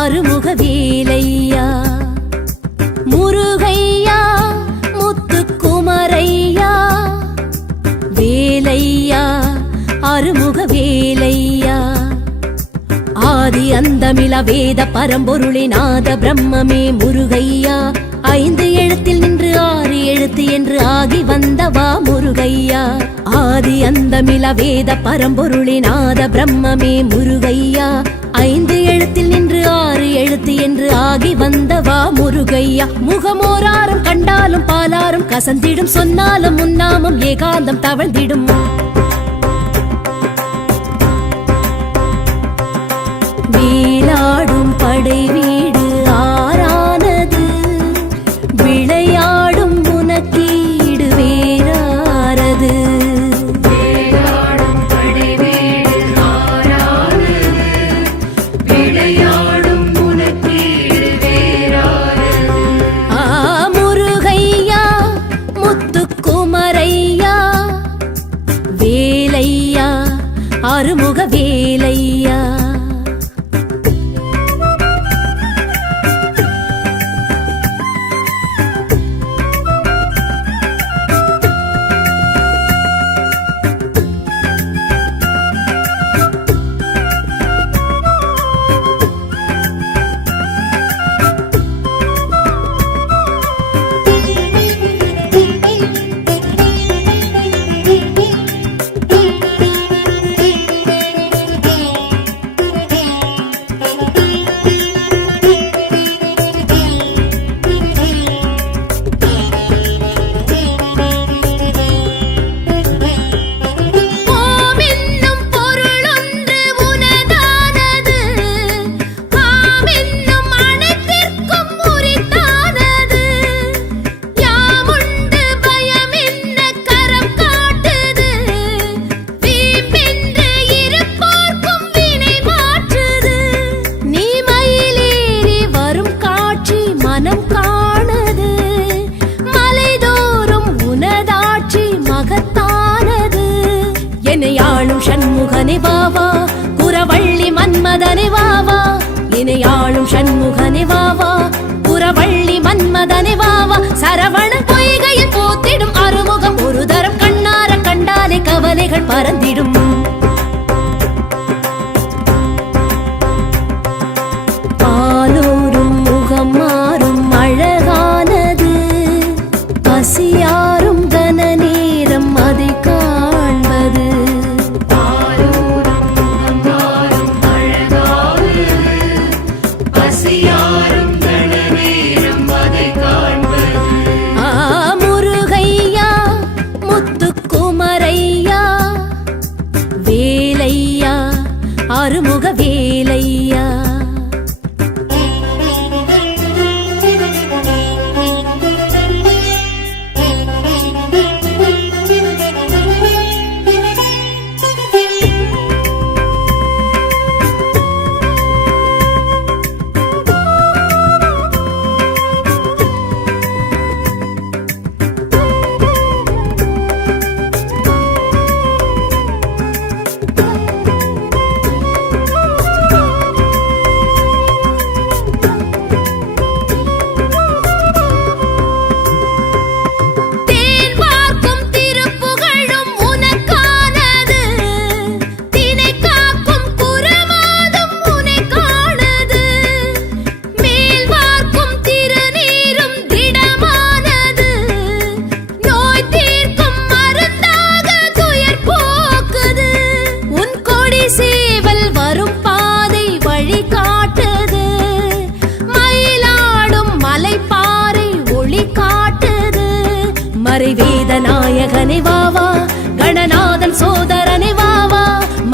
அருமுக வேலையா முருகையா முத்துக்குமரையா? வேலையா அருமுக வேலையா ஆதி அந்தமில வேத பரம்பொருளே நாத பிரம்மமே முருகையா? ஐந்து எழுத்தில் நின்று ஆறு எழுத்து என்று ஆகி வந்தவா முருகையா? ஆதி அந்தமில வேத பரம்பொருளே நாத பிரம்மமே முருகையா? ஐந்து எழுத்தில் நின்று எழுத்து என்று ஆகி வந்தவா முருகையா? முகமோராரம் கண்டாலும் பாலாரும் கசந்திடும். சொன்னாலும் முன்னாமும் ஏகாந்தம் தவழ்ந்திடும். வீலாடும் படைவி வேலையா? அருமுக வேலையா சண்முகனே வாவா குரவள்ளி மன்மதனே வாவா என்னை சண்முகனே வாவா குரவள்ளி மன்மதனே வாவா சரவண பொய்கையில் போத்திடும் அறுமுகம் ஒரு தரம் கண்ணார கண்டாலே கவலைகள் பறந்திடும்.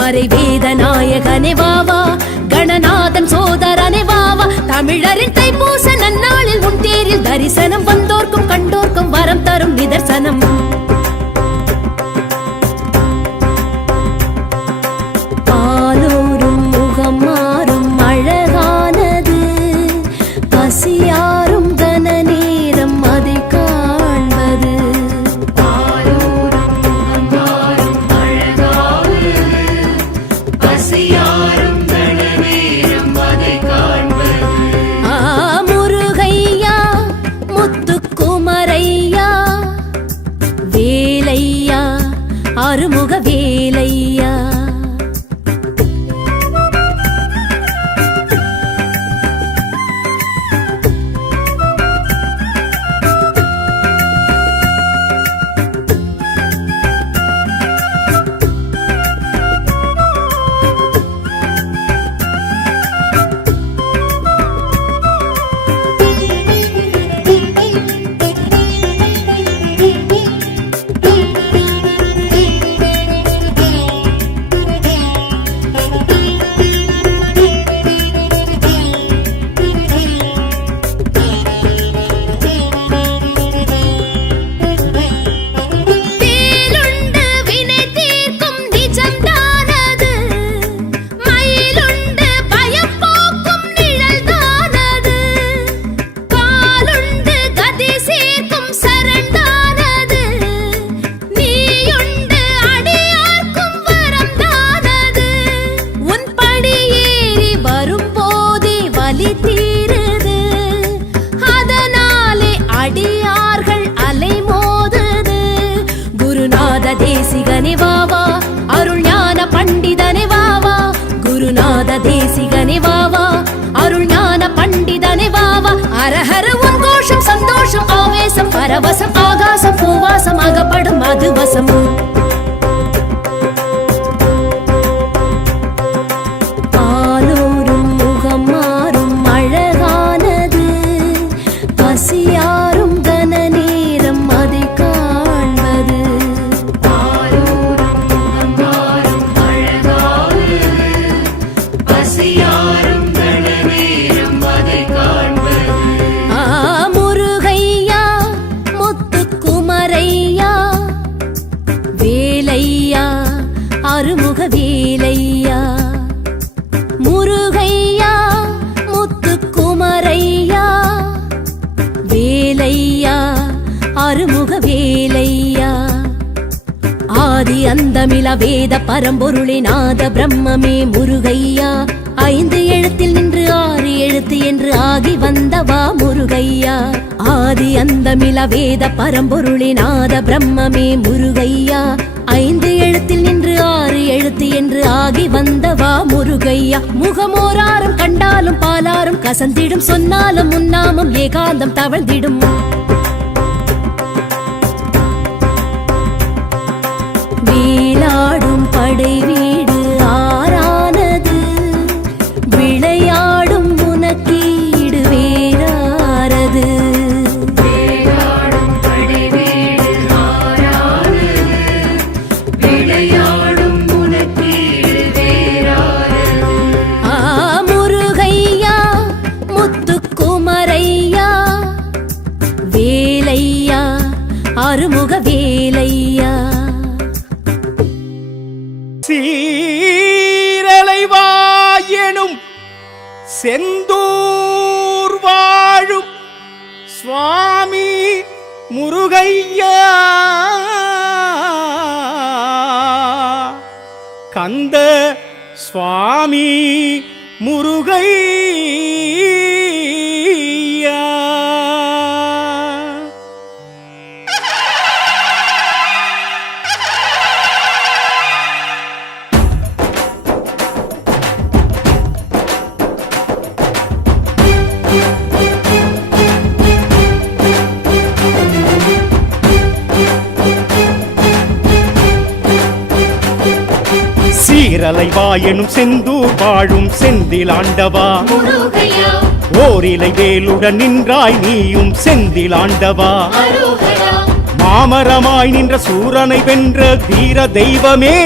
மறைவேத நாயகனே வாவா கணநாதன் சோதரனே வாவா தமிழரின் தைப்பூச நன்னாளில் உன் தேரில் தரிசனம் வந்தோர்க்கும் கண்டோர்க்கும் வரம் தரும் நிதர்சனம். தேசிகனே வாவா அருள் ஞான பண்டிதனே வாவா குருநாத தேசிகனே வாவா அருள் ஞான பண்டிதனே வாவா அரஹர உங்கோஷம் சந்தோஷம் ஆவேசம் பரவசம் ஆகாசம் பூவாசம் அகப்படும் மதுவசமும். இல்லையா ஆதி அந்தமில வேத பரம்பொருளே நாத பிரம்மமே முருகையா? ஐந்து எழுத்தில் நின்று ஆறு எழுத்து என்று ஆகி வந்தவா முருகையா? ஆதி அந்தமில வேத பரம்பொருளே நாத பிரம்மமே முருகையா? ஐந்து எழுத்தில் நின்று ஆறு எழுத்து என்று ஆகி வந்தவா முருகையா? முகமோராரும் கண்டாலும் பாலாரும் கசந்திடும் சொன்னாலும் முன்னாமம் ஏகாந்தம் தவழ்ந்திடும். வீலாடும் சீரலைவாயெனும் செந்தூர் வாழும் சுவாமி முருகையா. கந்த சுவாமி முருகையா சீரலை வாயெனும் செந்தூர் வாழும் செந்தில் ஆண்டவா. ஓரிலை வேலுடன் நின்றாய் நீயும் செந்தில் ஆண்டவா. மாமரமாய் நின்ற சூரனை வென்ற வீர தெய்வமே.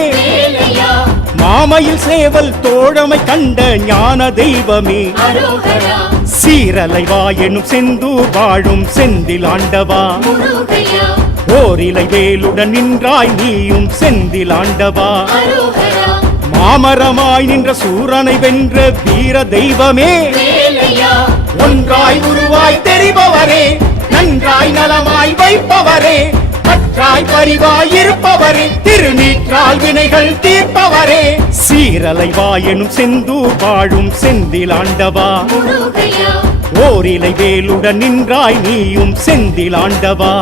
மாமையில் சேவல் தோழமை கண்ட ஞான தெய்வமே. அரோகரா சீரலை வாயெனும் செந்தூர் வாழும் செந்தில் ஆண்டவா. ஓரிலை வேலுடன் நின்றாய் நீயும் செந்தில் ஆண்டவா. மாமரமாய் நின்ற சூரனை வென்ற வீர தெய்வமே. ஒன்றாய் உருவாய் தெரிபவரே நன்றாய் நலமாய் வைப்பவரே பற்றாய் பரிவாய் இருப்பவரே திருநீற்றால் வினைகள் தீர்ப்பவரே. சீரலை வாயெனும் செந்தூர் வாழும் செந்தில் ஆண்டவா. ஓரிலை வேலுடன் நின்றாய் நீயும் செந்தில் ஆண்டவா.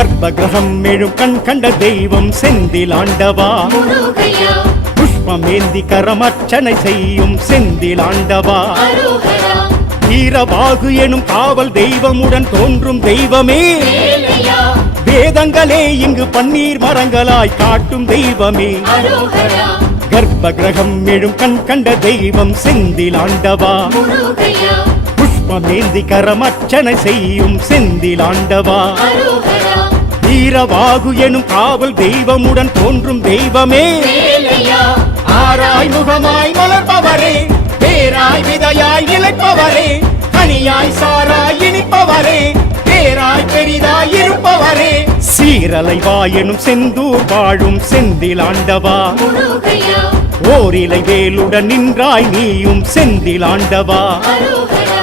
கர்ப்ப கிரகம் எழும் கண் கண்ட தெய்வம் செந்திலாண்டவா? முருகையா புஷ்பம் ஏந்தி கரமர்ச்சனை செய்யும் செந்திலாண்டவா? அரோகரா வீரவாகு எனும் காவல் தெய்வமுடன் தோன்றும் தெய்வமே. வேதங்களே இங்கு பன்னீர் மரங்களாய் காட்டும் தெய்வமே. அரோகரா கர்ப்ப கிரகம் எழும் கண் கண்ட தெய்வம் செந்திலாண்டவா? முருகையா புஷ்பமேந்தி கரமர்ச்சனை செய்யும் செந்திலாண்டவா? அரோகரா வீரவாகு எனும் காவல் தெய்வமுடன் தோன்றும் தெய்வமே. ஆராய் முகமாய் மலர்பவரே பேராய் விதையாய் நிலைப்பவரே கனியாய் சாராய் இனிப்பவரே பேராய் பெரிதாய் இருப்பவரே. சீரலை வாயெனும் செந்தூர் வாழும் செந்திலாண்டவா முருகையா ஓரிலை வேலுடன் நின்றாய் நீயும் செந்திலாண்டவா அரோகரா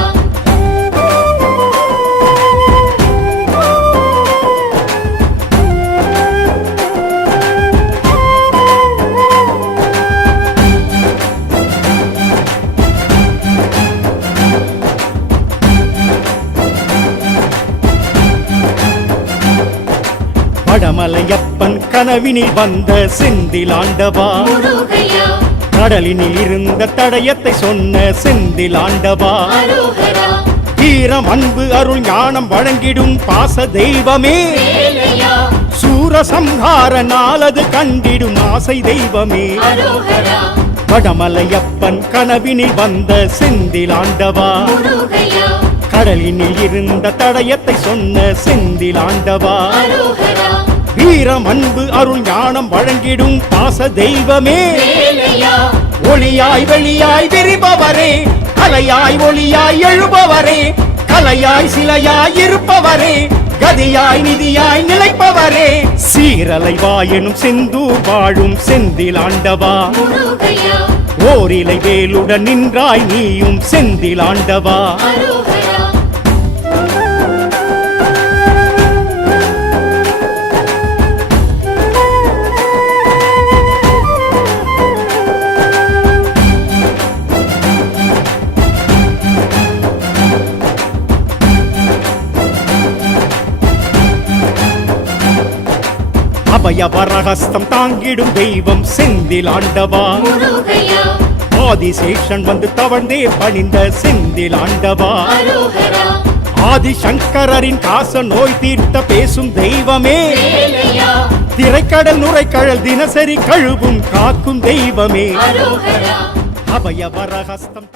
கனவினில் வந்த செந்திலாண்டவா முருகையா. கடலினில் இருந்த தடயத்தை சொன்ன செந்திலாண்டவா அரோகரா. வீரம் அன்பு அருள் ஞானம் வழங்கிடும் பாச தெய்வமே. சூரசம்ஹார நாளது கண்டிடும் ஆசை தெய்வமே. வடமலையப்பன் கனவினில் வந்த செந்திலாண்டவா முருகையா. கடலினில் இருந்த தடயத்தை சொன்ன செந்திலாண்டவா அரோகரா. வீரம் அன்பு அருள் ஞானம் வழங்கிடும் பாச தெய்வமே. ஒளியாய் வெளியாய் விரிபவரே கலையாய் ஒளியாய் எழுபவரே கலையாய் சிலையாய் இருப்பவரே கதியாய் நிதியாய் நிலைப்பவரே. சீரலை வாயெனும் செந்தூர் வாழும் செந்திலாண்டவா முருகையா. ஓரிலை வேலுடன் நின்றாய் நீயும் செந்திலாண்டவா அரோகரா அபயவரஹஸ்தம் தாங்கிடும் தெய்வம் செந்திலாண்டவா முருகையா. ஆதிசேஷன் வந்து தவழ்ந்தே பணிந்த செந்திலாண்டவா அரோகரா. ஆதிசங்கரரின் காச நோய் தீர்த்த பேசும் தெய்வமே. திரைக்கடல் நுரைக்கடல் தினசரி கழுவும் காக்கும் தெய்வமே. அபயவரஹஸ்தம்